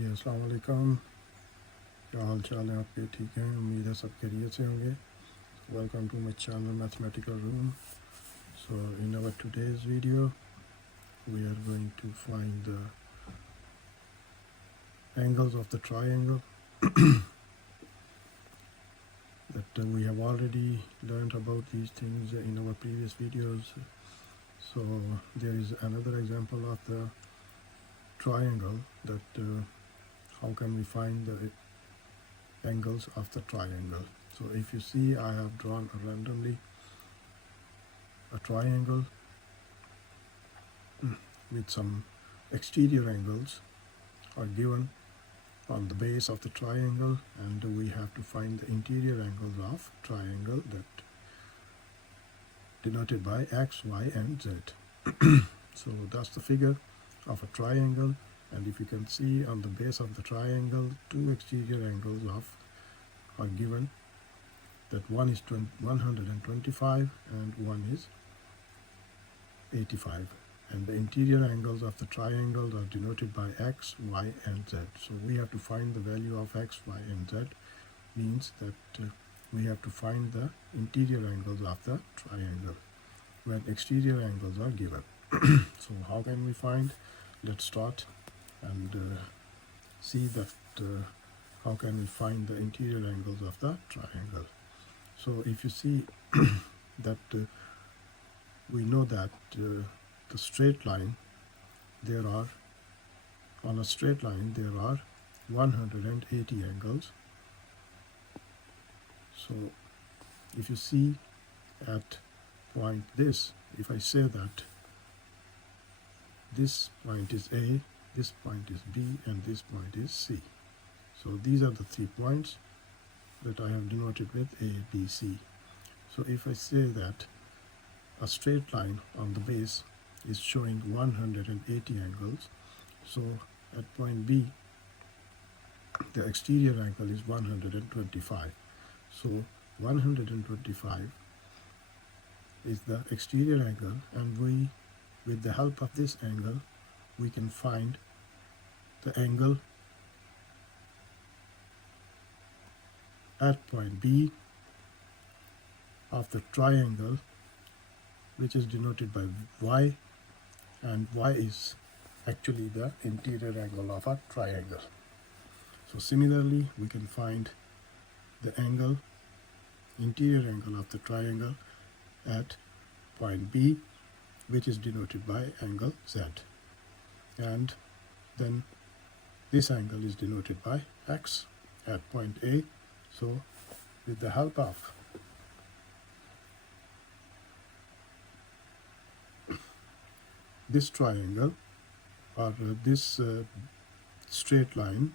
जी अस्सलाम वालेकुम। क्या हाल चाल है आपके? ठीक हैं, उम्मीद है सब खैरियत से होंगे। Welcome to my channel mathematical room. So in our today's video we are going to find the angles of the triangle that we have already learned about these things in our previous videos. So there is another example of the triangle that how can we find the angles of the triangle. So if you see, I have drawn randomly a triangle with some exterior angles are given on the base of the triangle, and we have to find the interior angles of triangle that denoted by x, y and z. So that's the figure of a triangle, and if you can see on the base of the triangle, two exterior angles are given, that one is 125 and one is 85, and the interior angles of the triangle are denoted by x, y and z. So we have to find the value of x, y and z, means that we have to find the interior angles of the triangle when exterior angles are given. So how can we find? Let's start and see that how can we find the interior angles of the triangle. So if you see that we know that the straight line, there are, on a straight line there are 180 angles. So if you see at point this, if I say that this point is A, this point is B and this point is C. So these are the 3 points that I have denoted with A, B, C. So if I say that a straight line on the base is showing 180 angles, so at point B the exterior angle is 125. So 125 is the exterior angle, and we, with the help of this angle, we can find the angle at point B of the triangle, which is denoted by y, and y is actually the interior angle of a triangle. So similarly, we can find the angle, interior angle of the triangle at point B, which is denoted by angle z, and then this angle is denoted by x at point A. So with the help of this triangle or this straight line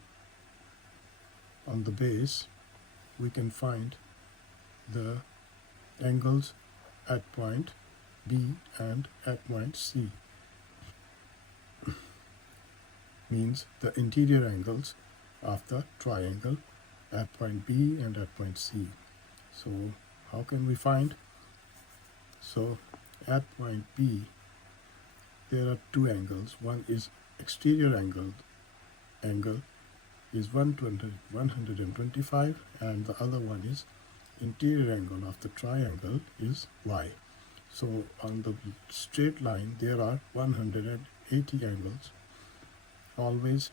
on the base, we can find the angles at point B and at point C, means the interior angles of the triangle at point B and at point C. So how can we find? So at point B there are 2 angles. One is exterior angle is 125, and the other one is interior angle of the triangle is y. So on the straight line there are 180 angles, always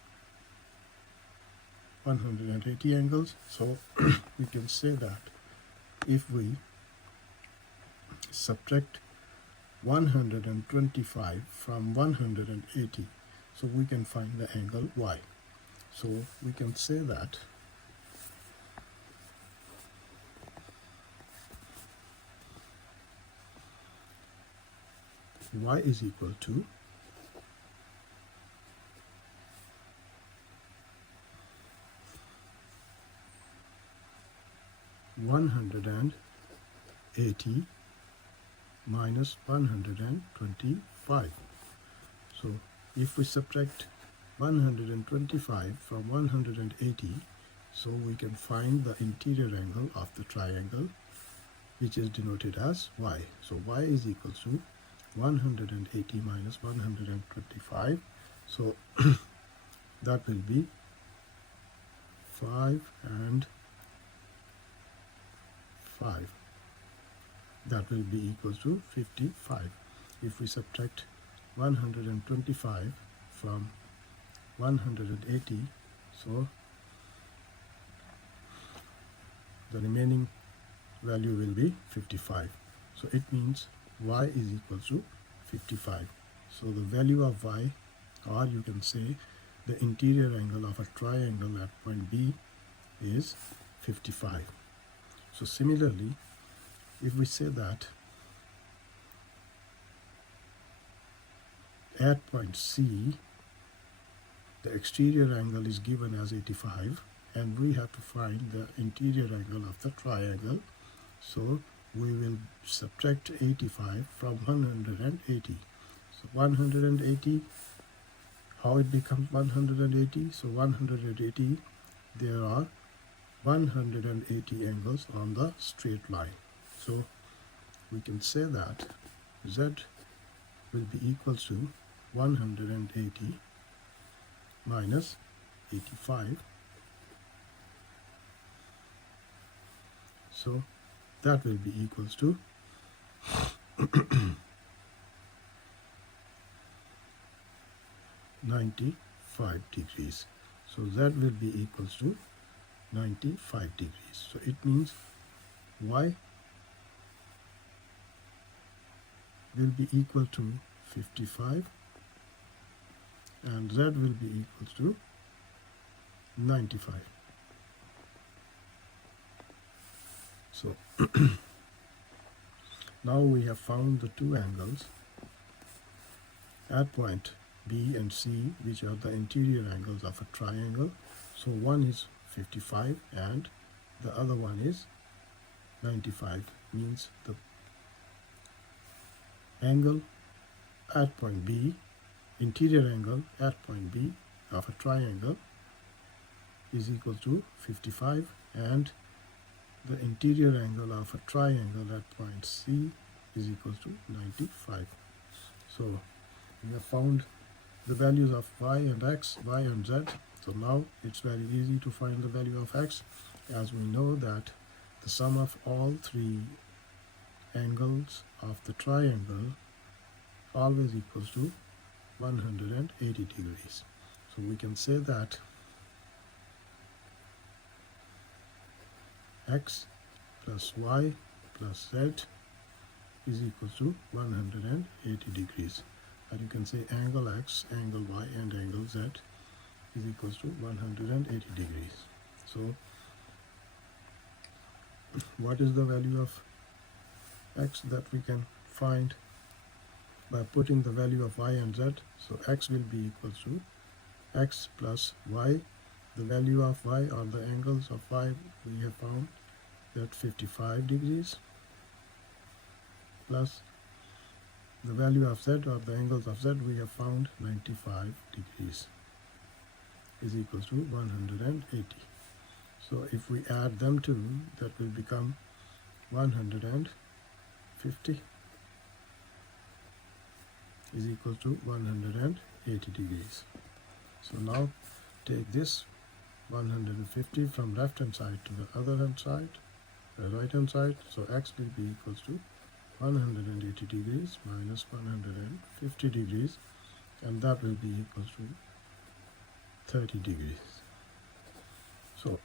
180 angles. So we can say that if we subtract 125 from 180, so we can find the angle y. So we can say that y is equal to 180 minus 125. So if we subtract 125 from 180, so we can find the interior angle of the triangle, which is denoted as y. So y is equal to 180 minus 125. So that will be 5 and 5. That will be equal to 55. If we subtract 125 from 180, so the remaining value will be 55. So it means y is equal to 55. So the value of y, or you can say the interior angle of a triangle at point B, is 55. So similarly, if we say that at point C, the exterior angle is given as 85, and we have to find the interior angle of the triangle, so we will subtract 85 from 180. So 180, how it becomes 180? So 180, there are 180 angles on the straight line. So we can say that Z will be equal to 180 minus 85. So that will be equals to 95 degrees. So Z will be equals to 95 degrees. So it means Y will be equal to 55 and Z will be equal to 95. So now we have found the two angles at point B and C, which are the interior angles of a triangle. So one is 55 and the other one is 95, means the angle at point B, interior angle at point B of a triangle, is equal to 55, and the interior angle of a triangle at point C is equal to 95. So we have found the values of y and x, y and z. So now it's very easy to find the value of x, as we know that the sum of all three angles of the triangle always equals to 180 degrees. So we can say that x plus y plus z is equal to 180 degrees. And you can say angle x, angle y, and angle z is equals to 180 degrees. So what is the value of x that we can find by putting the value of y and z? So x will be equal to x plus y. The value of y, or the angles of y, we have found that 55 degrees, plus the value of z, or the angles of z, we have found 95 degrees, is equal to 180. So if we add them two, that will become 150 is equal to 180 degrees. So now take this 150 from left hand side to the other hand side, right hand side. So x will be equals to 180 degrees minus 150 degrees, and that will be equal to 30 degrees. So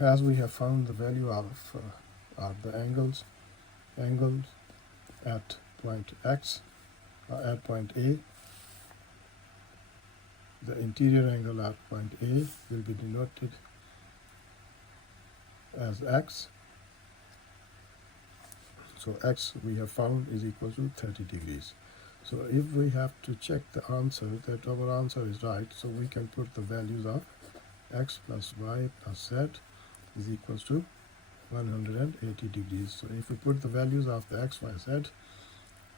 as we have found the value of the angles at point X, at point A, the interior angle at point A will be denoted as X. So X we have found is equal to 30 degrees. So if we have to check the answer, that our answer is right, so we can put the values of x plus y plus z is equals to 180 degrees. So if we put the values of the x, y, z,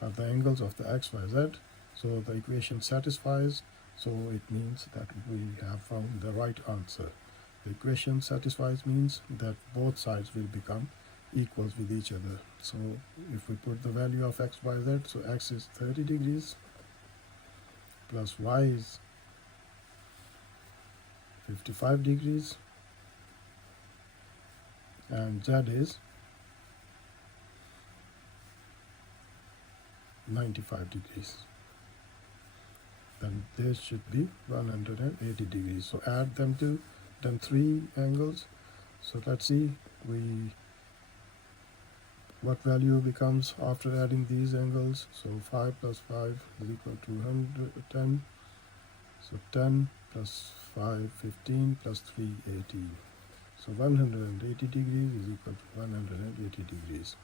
or the angles of the x, y, z, so the equation satisfies, so it means that we have found the right answer. The equation satisfies means that both sides will become equals with each other. So if we put the value of x, y, z, so x is 30 degrees plus y is 55 degrees, and Z is 95 degrees. Then this should be 180 degrees. So add them to them three angles. So let's see what value becomes after adding these angles. So 5 plus 5 is equal to 110. So 10 plus 5, 15 plus 3, 18. So 180 degrees is equal to 180 degrees.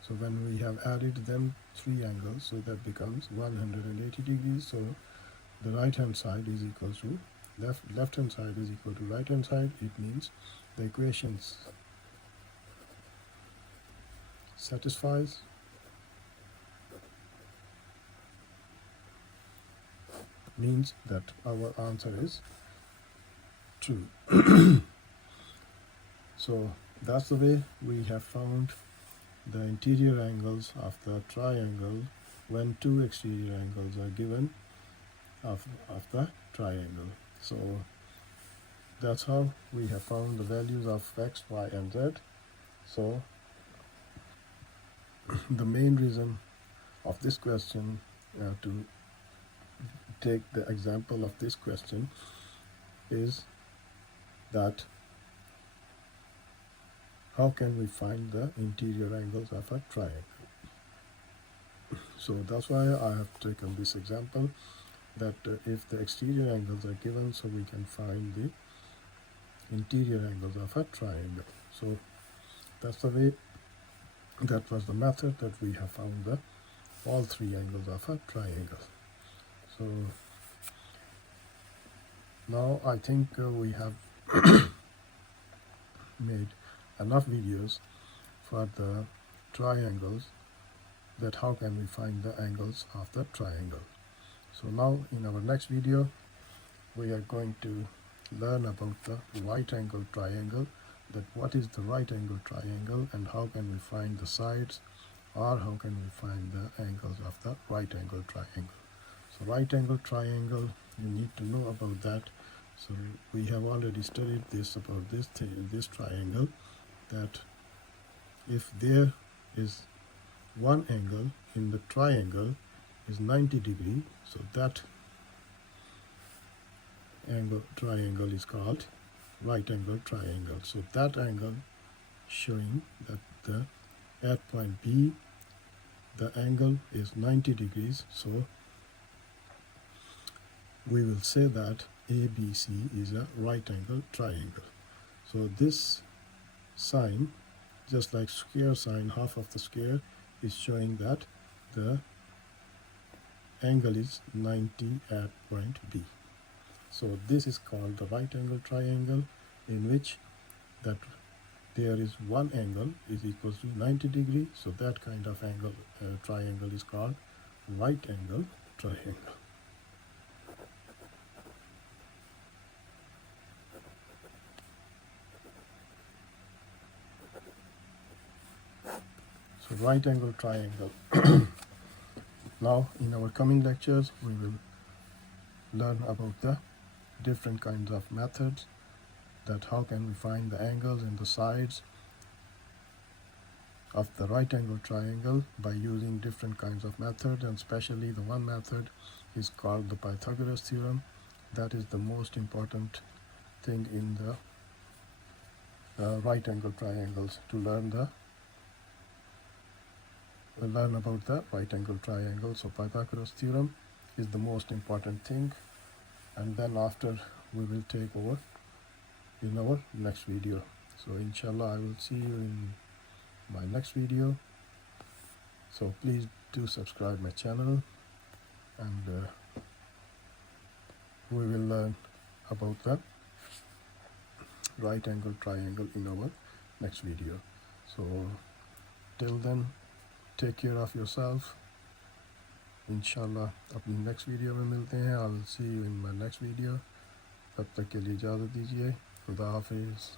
So when we have added them three angles, so that becomes 180 degrees. So the right hand side is equal to left hand side is equal to right hand side. It means the equations satisfies. Means that our answer is true. So that's the way we have found the interior angles of the triangle when two exterior angles are given of the triangle. So that's how we have found the values of x, y, and z. So the main reason of this question, to take the example of this question, is that how can we find the interior angles of a triangle? So that's why I have taken this example, that if the exterior angles are given, so we can find the interior angles of a triangle. So that's the way, that was the method that we have found the all three angles of a triangle. So now I think we have made enough videos for the triangles, that how can we find the angles of the triangle. So now in our next video we are going to learn about the right angle triangle, that what is the right angle triangle and how can we find the sides, or how can we find the angles of the right angle triangle. So right angle triangle, you need to know about that. So we have already studied this about this triangle, that if there is one angle in the triangle is 90 degrees, so that triangle is called right angle triangle. So that angle showing that at point B the angle is 90 degrees, so we will say that ABC is a right angle triangle. So this sign, just like square sign, half of the square is showing that the angle is 90 at point B. So this is called the right angle triangle, in which that there is one angle is equal to 90 degrees. So that kind of angle triangle is called right angle triangle. So right angle triangle. Now in our coming lectures we will learn about the different kinds of methods, that how can we find the angles and the sides of the right angle triangle by using different kinds of methods, and especially the one method is called the Pythagoras theorem. That is the most important thing in the right angle triangles, to learn about the right angle triangle. So Pythagoras theorem is the most important thing, and then after we will take over in our next video. So inshallah I will see you in my next video. So please do subscribe my channel, and we will learn about the right angle triangle in our next video. So till then, take care of yourself. इंशाल्लाह अपनी next video में मिलते हैं. I will see you in my next video. तब तक के लिए इजाज़त दीजिए. खुदा हाफिज़.